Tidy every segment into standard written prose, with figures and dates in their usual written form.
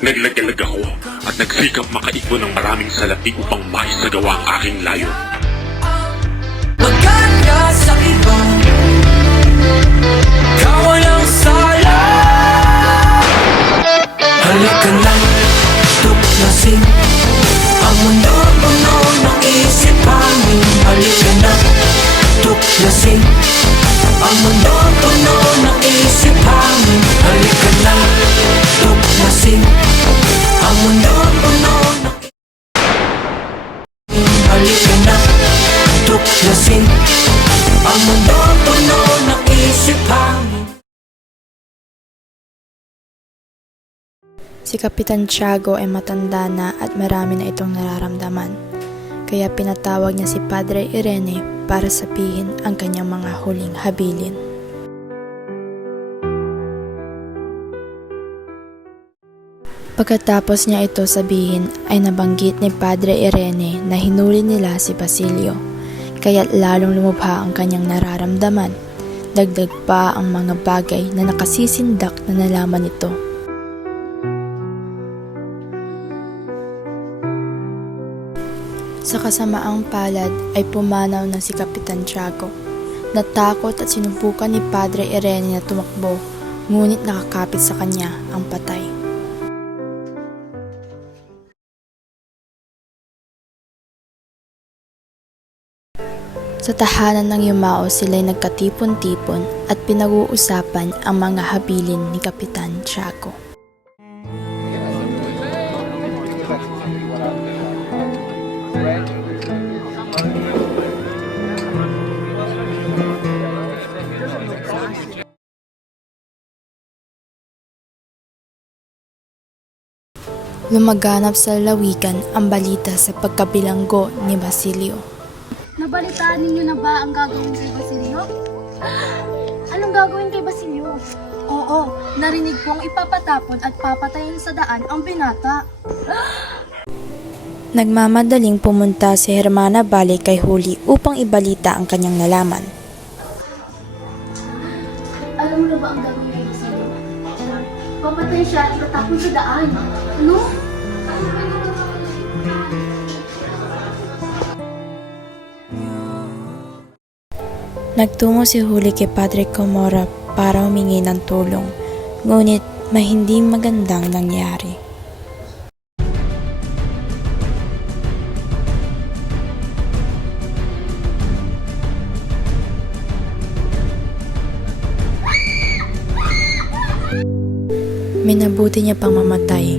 Naglagalag ako at nagsikap makaipon ng maraming salapi upang maisagawa ang aking layon. Maganda sa iba, kawalang sala. Halika na, tuklasin ang mundo puno ng isipanin. Halika na, tuklasin ang mundo puno ng isipanin. Halika na, tuklasin ang mundo puno ng halika na, tuklasin ang mundo puno ng isipanin. Si Kapitan Tiago ay matanda na at marami na itong nararamdaman. Kaya pinatawag niya si Padre Irene para sabihin ang kanyang mga huling habilin. Pagkatapos niya ito sabihin ay nabanggit ni Padre Irene na hinuli nila si Basilio. Kaya't lalong lumubha ang kanyang nararamdaman. Dagdag pa ang mga bagay na nakasisindak na nalaman nito. Sa kasamaang palad ay pumanaw na si Kapitan Tiago. Natakot at sinubukan ni Padre Irene na tumakbo, ngunit nakakapit sa kanya ang patay. Sa tahanan ng Yumao sila'y nagkatipon-tipon at pinag-uusapan ang mga habilin ni Kapitan Tiago. Lumaganap sa lalawigan ang balita sa pagkabilanggo ni Basilio. Nabalitaan ninyo na ba ang gagawin kay Basilio? Anong gagawin kay Basilio? Oo, narinig kong ipapatapon at papatayin sa daan ang binata. Nagmamadaling pumunta si Hermana Valley kay Huli upang ibalita ang kanyang nalaman. Alam mo na ba ang gagawin kay Basilio? Papatay siya at itatapon sa daan. Ano? Nagtungo si Huli kay Padre Camorra para humingi ng tulong, ngunit may hindi magandang nangyari. Minabuti niya pang mamatay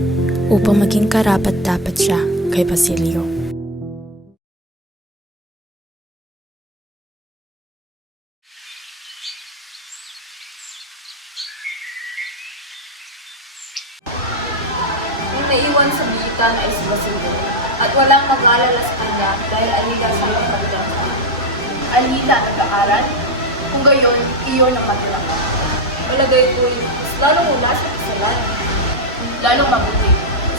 upang maging karapat-dapat siya kay Basilio. Yung naiwan sa bilitan ay si Basilio at walang mag-aalala sa kanya dahil alila sa kapalitan sa alila at nag-aaral. Kung gayon, iyon ang matilang. Malagay ko'y mas lalong mula sa kasalanan. Lalong mabuti.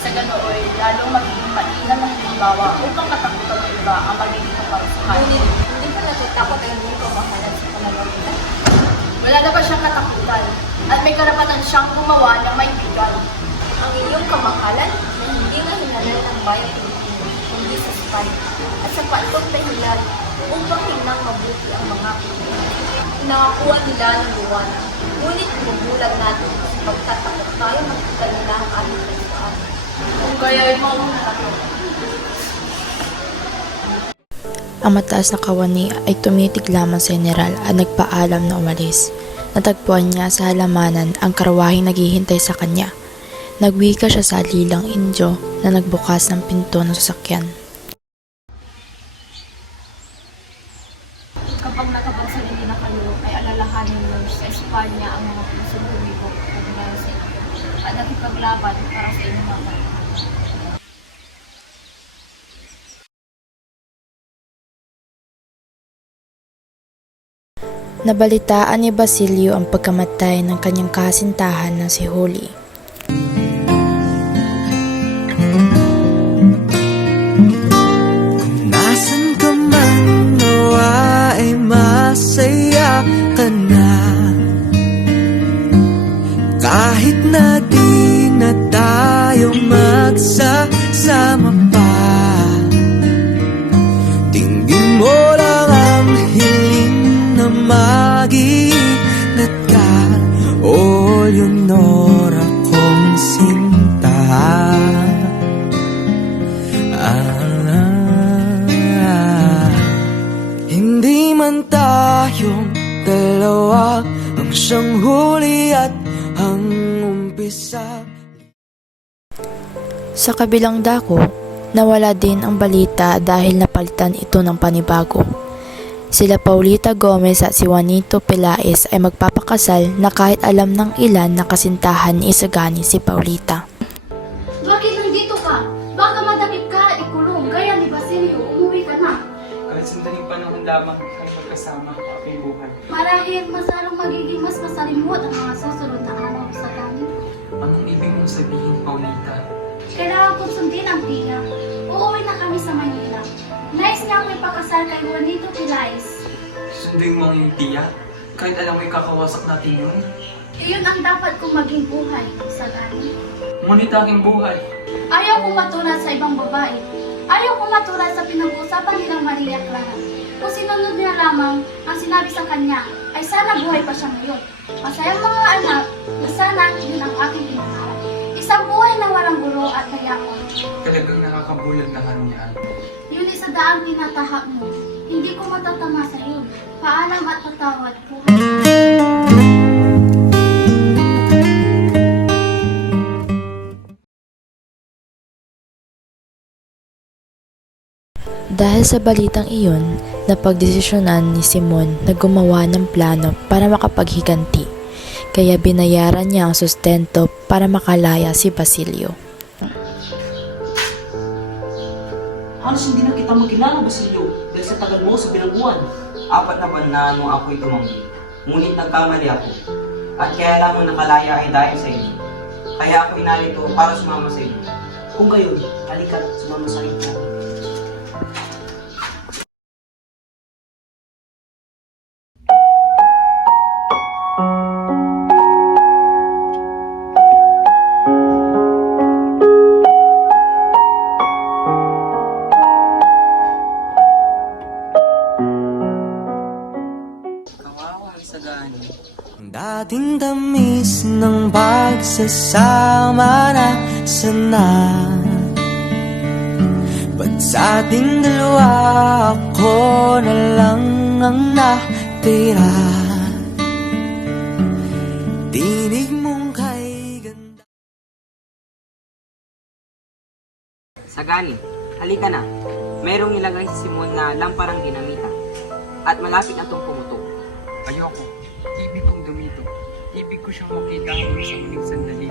Sa ganooy, lalong magiging mainam ng halimbawa upang katakutan ng iba ang magiging kaparusahan. Ngunit, hindi ka natatakot ang inyong kamahalan sa panalagitan. Wala na ba siyang katakutan at may karapatan siyang gumawa ng maibigan. Ang inyong kamahalan na hindi na hinalal ng bayang Pilipino, hindi sa spite at sa paantong dahilan upang tingnan mabuti ang mga Pilipino. Nakakuha nila ng liwanag, ngunit bumubulag natin sa pagtatakot tayo makita nila ang aming kasuaan. Kung kaya'y maunang Ang mataas na kawani ay tumitig lamang sa general at nagpaalam na umalis. Natagpuan niya sa halamanan ang karawahing naghihintay sa kanya. Nagwika siya sa alilang Indyo na nagbukas ng pinto ng sasakyan. Kapag nakapagsalita na kayo, ay alalahanin mo sa Espanya ang mga pusong lumibok at sa inyo at nakipaglaban para sa inyong mga kapatid. Nabalitaan ni Basilio ang pagkamatay ng kanyang kasintahan na si Huli. Nasaan ka man, nawa ay masaya ka na. Kahit na di na tayo magsasama pa. Tingin mo lang ang hiling na mag-iingat ka. All yun ora kong sinta. Hindi man tayong dalawa ang siyang huli at ang umpisa. Sa kabilang dako, nawala din ang balita dahil napalitan ito ng panibago. Sila Paulita Gomez at si Juanito Pelaez ay magpapakasal na kahit alam ng ilan na kasintahan ni Isagani si Paulita. Bakit nandito ka? Baka madakip ka, ikulong. Gaya ni Basilio, umuwi ka na. Kahit sandaling panahon lamang kayo magkasama sa aking buhay. Marahil mas lalong magiging mas masalimuot ang mga susunod na araw sa langit. Anong ibig mong sabihin, Paulita? Kailangan kong sundin ang tiya. Uuwi na kami sa Manila. Nais niya ako ipakasal kay Juanito Pelaez. Sundin mo ang iyong tiya? Kahit alam mo ikakawasak natin yun? Iyon ang dapat kong maging buhay sa langit. Ngunit aking buhay. Ayaw kong matulad sa ibang babae. Ayaw kong matulad sa pinag-uusapan nilang Maria Clara. Kung sinunod niya lamang ang sinabi sa kanya, ay sana buhay pa siya ngayon. Masayang mga anak, na sana yun ang aking pinangarap. Isang buhay na walang gulo at kayakon. Talagang nakakabulag na karunyaan. Yun isa daang tinatahak mo. Hindi ko matatama sa iyo. Paalam at patawad. Buhay. Dahil sa balitang iyon, napagdesisyonan ni Simon na gumawa ng plano para makapaghiganti. Kaya binayaran niya ang sustento para makalaya si Basilio. Halos hindi na kita magkilala, Basilio, dahil sa tagal mo sa bilangguan. 4 na buwan na nung ako'y tumanggi. Ngunit nagkamali ako. At kaya lamang nakalaya ay dahil sa inyo. Kaya ako inalito para sumama sa inyo. Kung gayon, halika't sumama sa akin. Kawawa ang Isagani. Ang dating tamis ng pagsasama na sana. Ba't sa ating dalawa ako na lang ang natira? Tinig mong kay ganda. Sagani, halika na. Merong nilagay si Simon na lamparang dinamita. At malapit na itong pumutok. Ayoko. Ibig kong dumito. Ibig ko siyang makita hanggang sa huling sandali.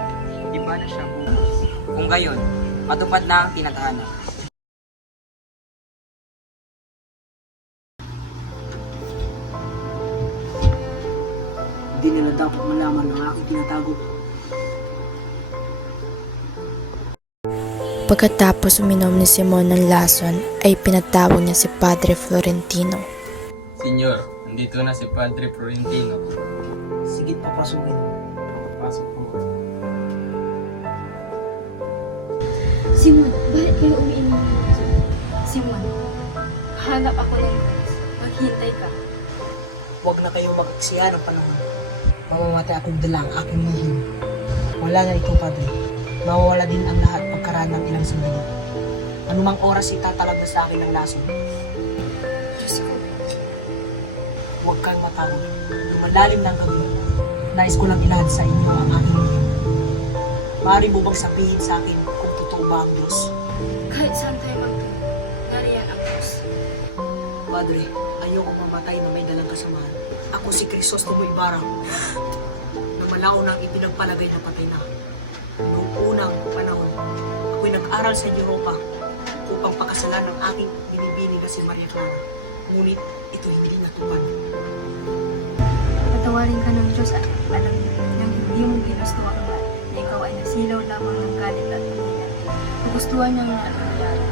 Iba na siya bukas. Kung gayon, matupad na ang tinatahana. Hindi nila dapat malaman ang aking tinatago. Pagkatapos uminom ni Simon ng lason, ay pinatawag niya si Padre Florentino. Senyor, andito na si Padre Florentino. Sige, papasukin. Pasok po. Simon, bakit kayo umiinom ng laso? Simon, hanap ako ng Diyos. Maghintay ka. Huwag na kayo magaksiya ng panahon. Mamamatay akong dala ang aking lihim. Wala na ikaw, Padre. Mawawala din ang lahat pagkaraan ng ilang sandali. Anumang oras itatalab na sa akin ng lason. Diyos ko, Huwag kang matawag. Nung malalim ng gabi, nais ko lang ilahad sa inyo ang aking lihim. Maaari mo bang sabihin sa akin kung totoo ba ang Diyos? kahit saan tayo magtungo, nariyan ang Diyos. Padre, ayoko mamatay na may dalang kasamahan. Ako si Crisostomo Ibarra, na malaon ang ipinagpalagay na patay na. Noong unang panahon, ako'y nag-aral sa Europa upang pakasalan ng aking binibini na si Maria Clara. Ngunit ito hindi natupad. Patawarin ka ng Diyos at alam niyo nang hindi mo ginusto ang lahat na ikaw ay nasilaw lamang ng galit at pamilya. Nagustuhan niya nga ang nangyari.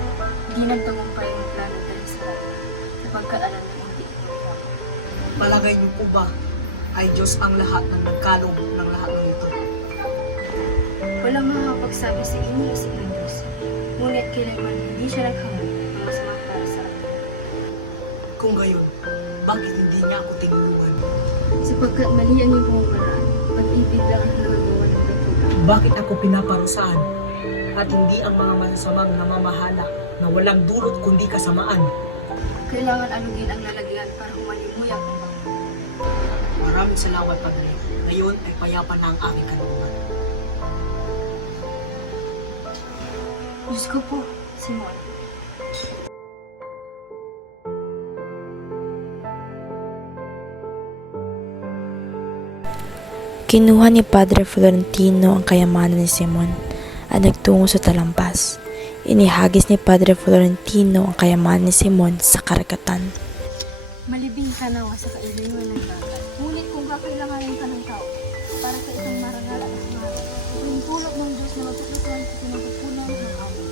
Hindi nagtagumpay ang plano tayo sa lahat sapagkat alam niya hindi ito ikaw. Palagay niyo po ba ay Diyos ang lahat ng nagkalog ng lahat ng ito? Walang makakapagsabi sa iniisip ng Diyos. Ngunit kailanman hindi siya naghangad ng masama para sa atin. Kung gayon, bakit hindi niya ako tinulungan? Sapagkat mali ang iyong pamamaraan, pag-ibig lang ang nagagawa ng pagtulang. Bakit ako pinaparusahan at hindi ang mga masasamang namamahala na walang dulot kundi kasamaan? Kailangan alugin ang lalagyan para umalimuyak ang mga. Maraming salamat, Padre. Ngayon ay payapa na ang aking kalooban. Diyos ko po, Simon. Kinuha ni Padre Florentino ang kayamanan ni Simon at nagtungo sa talampas. Inihagis ni Padre Florentino ang kayamanan ni Simon sa karagatan. Malibing ka nawa sa kailangan ng dagat. Ngunit kung kakailanganin ka ng tao para sa isang marangal at asmahan, yung tulog ng Diyos na matututuan sa pinagkukunan ng awit.